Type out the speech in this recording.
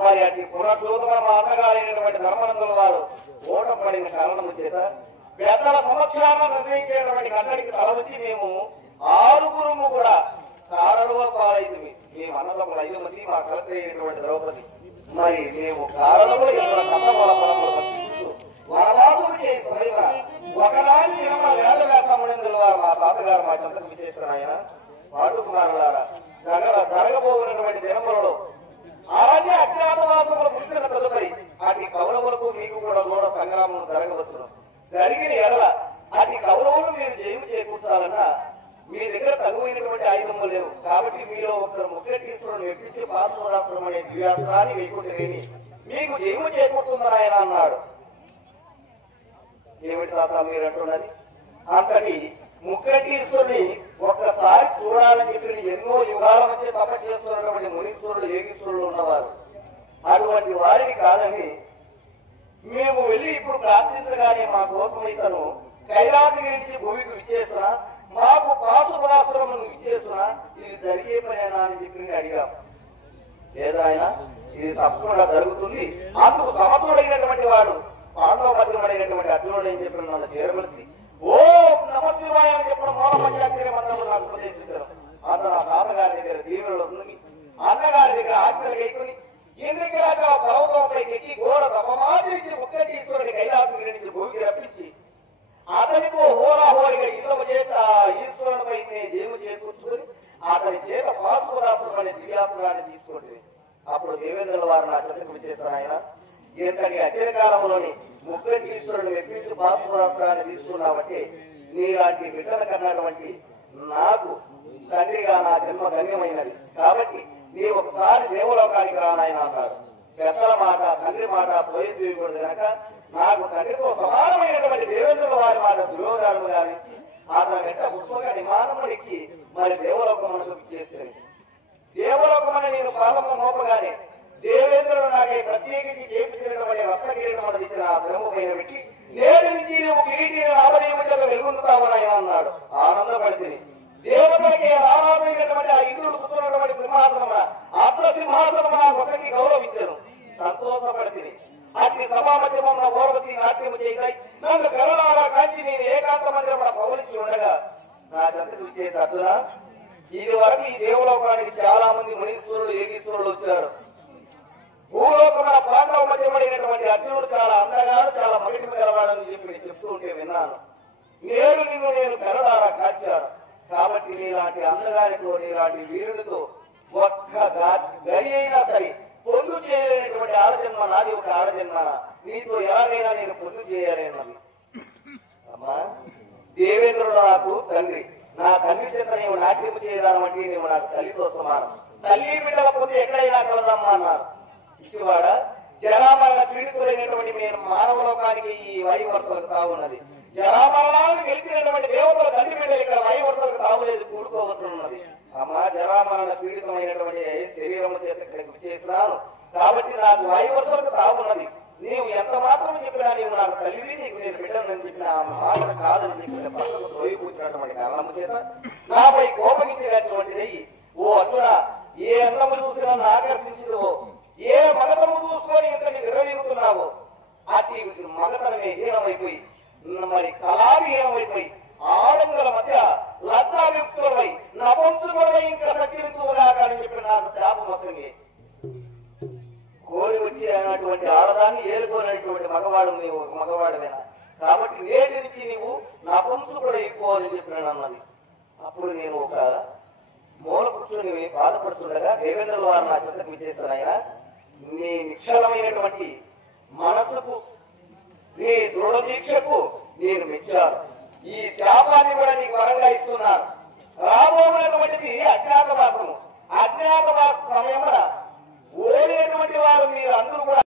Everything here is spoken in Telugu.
మరి అది పునర్నూతన మా అన్నగారైనటువంటి ధర్మనందుల వారు ఓటం పడిన కారణము చేత పెద్దల సమక్షాన నిర్ణయించేటువంటి కట్టడికి తలవచ్చి మేము ఆరుగురుము కూడా కారణవ పాలైతుంది. మేము అన్నదమ్ముల 5 మంది, మా కలత అయినటువంటి ద్రౌపది. మరి మేము కారణంలో ఇక్కడ కథ బలపడము సంగ్రామం జరగవచ్చును. జరిగిన ఎడల అటు కౌరవులు మీరు జయము చేకూర్చాలన్నా మీ దగ్గర తగువైనటువంటి ఆయుధములు లేవు. కాబట్టి మీరు ఒకరు ముఖ్యటీశ్వరుని ఎక్కించి పాశుపదాస్త్రం అనే దివ్యాస్త్రాన్ని వేసుకుంటేని మీకు జయము చేకూరుతుందని ఆయన అన్నాడు. ఏమిటి తాత మీరు అంటున్నది? అంతటి ముఖ్యటీశ్వరుని ఒక్కసారి చూడాలని చెప్పి ఎన్నో యుగాల మధ్య తప చేస్తున్నటువంటి మునీశ్వరులు యోగీశ్వరులు ఉన్నవారు. అటువంటి వారిని కాదని మేము వెళ్ళి ఇప్పుడు ప్రార్థించగానే మా కోసం ఇతను కైలాసగిరి నుంచి భూమికి విచ్చేస్తున్నా, మాకు పాశుపదాస్త్రమును విచ్చేస్తున్నా, ఇది జరిగే పనేనా అని చెప్పి అడిగాం. లేదా ఆయన ఇది తప్పకుండా జరుగుతుంది, అందుకు సమర్థుడైనటువంటి వాడు పాండవ మధ్యమైనటువంటి అర్జునుడు అని చెప్పిన నన్ను చేరమలిసి ఓ నమశివాయ అని చెప్పిన మూల పంచాక్షరి మంత్రములు నాకు ఉపదేశించారు. అతను ఆ తాతగారి దగ్గర దీవులలో ఉంది, అన్నగారి దగ్గర ఆజ్ఞలు గైకొని ఇంద్రకిరాజ పర్వతంపైకి ఎక్కి ఘోర తపమాచరించి ముఖ్యటీశ్వరుడి కైలాసగిరి నుంచి భూమికి రప్పించి అతనితో హోరాహోరిగా యుద్ధము చేసి ఆ ఈశ్వరునిపై జయము చేకూర్చుకొని అతని చేత పాశుపదాస్త్రం అనే దివ్యాస్త్రాన్ని తీసుకుంటుంది. అప్పుడు దేవేంద్రుల వారు నా చెంతకు విచ్చేస్తారు. ఆయన ఇంతటి అచిరకాలంలోని ముఖ్యటీశ్వరుని మెప్పించి పాశుపదాస్త్రాన్ని తీసుకున్నామంటే నీలాంటి బిడ్డల కన్నటువంటి నాకు తండ్రిగా నా జన్మ ధన్యమైనది. కాబట్టి నీ ఒకసారి దేవలోకానికి రానాయన అన్నాడు. పెద్దల మాట తండ్రి మాట పోయేకూడదు కనుక నాకు తండ్రితో సమానమైనటువంటి దేవేంద్రుల వారి మాట దుర్యోధనుడు గారించి అతని వెంట పుష్పగా విమానములు ఎక్కి మరి దేవలోకమునకు చేస్తుంది. దేవలోకమని నేను పాదము మోపగానే దేవేంద్రుడు నాకై ప్రత్యేకించి చేయించినటువంటి రత్న కిరీటం ఇచ్చిన ఆ శ్రమ పైన పెట్టి నేటి నుంచి నువ్వు కిరీటిని నామదేవులకు వెలుగుతావని అన్నాడు. ఆనందపడితే దేవతలకి ఆరాధమైనటువంటి ఆ ఇంద్రుడు కూర్చున్నటువంటి సింహాసనమున అర్ధ సింహాసనమున ఒకరికి గౌరవించాను. సంతోషపడితే అతి సభామధ్యమున్న ఓరవతి నాట్యము చేయగలి నన్ను కరుణాగా కాంచి నేను ఏకాంత మందిరమున పౌలించి ఉండగా నా చెంతకు చేసే అర్జున, ఇది వరకు ఈ దేవలోకానికి చాలా మంది మునీశ్వరులు యోగీశ్వరులు వచ్చారు. భూలోకమున పాండవ మధ్యమైనటువంటి అర్జునుడు చాలా అందగాడు, చాలా మగిటి గలవాడని చెప్పి నేను చెప్తూ ఉంటే విన్నాను. నిన్ను కరుణాగా కాల్చారు. కాబట్టి నీలాంటి అందగానితో నీలాంటి వీరునితో ఒక్క గడి అయినా సరే పొందు చేయలేనటువంటి ఆడజన్మ నాది ఒక ఆడజన్మ. నీతో ఎలాగైనా నేను పొందు చేయాలి అన్నది. అమ్మా, దేవేంద్రుడు నాకు తండ్రి, నా తండ్రి చేత నీవు నాట్యం చేయదామంటే నీవు నాకు తల్లితో సమానం. తల్లి బిడ్డల పొంది ఎక్కడైనా కలదమ్మా అన్నారు. ఇసువాడ జరామరణ పీడితులైనటువంటి మీరు మానవ లోకానికి ఈ వాయువర్తలకు తావున్నది. జరామరణాలను గెలిచినటువంటి దేవతల తండ్రి బిడ్డలు ఇక్కడ వాయువర్తలకు తావులేదు, కూడుకోవచ్చున్నది. అమ్మ, జరామరణ పీడితమైనటువంటి శరీరం చేత చేస్తున్నాను కాబట్టి నాకు వాయువర్తలకు తావున్నది. నీవు ఎంత మాత్రం చెప్పినా నీవు నాకు తల్లివి, నీకు నేను బిడ్డనని చెప్పిన ఆ మాట కాదని చెప్పిన పక్కకు తోయిపూచినటువంటి కారణము చేత నాపై కోపగించినటువంటిది. ఓ అర్జున, ఏ అందము చూసినా ఆకర్షించిందో, ఏ మగతము చూసుకొని ఇంతని విరవీగుతున్నావో అతి మగతనమే హీనమైపోయి మరి కళాహీనమైపోయి ఆడంగుల మధ్య లజ్జావిక్తులమై నవంశుడై ఇంకా సత్యవితులుగా కానీ చెప్పిన నాకు శాపం వస్తుంది. కోరి వచ్చి అయినటువంటి ఆడదాన్ని ఏలుకోనటువంటి మగవాడు నీవు మగవాడమేనా? కాబట్టి నేటి నుంచి నీవు నపుంసకుడు అయిపోని చెప్పినాను అన్నది. అప్పుడు నేను ఒక మూల కూర్చొని బాధపడుతుండగా దేవేంద్రుల వారు నా చెంతకు విచ్చేస్తాను. ఆయన నీ నిశ్చలమైనటువంటి మనసుకు, నీ దృఢ దీక్షకు నేను మెచ్చాను. ఈ శాపాన్ని కూడా నీకు వరంగా ఇస్తున్నాను. రాబోతున్నటువంటిది అజ్ఞాతవాసము. అజ్ఞాతవాస సమయంలో ఓడినటువంటి వారు మీరు అందరూ కూడా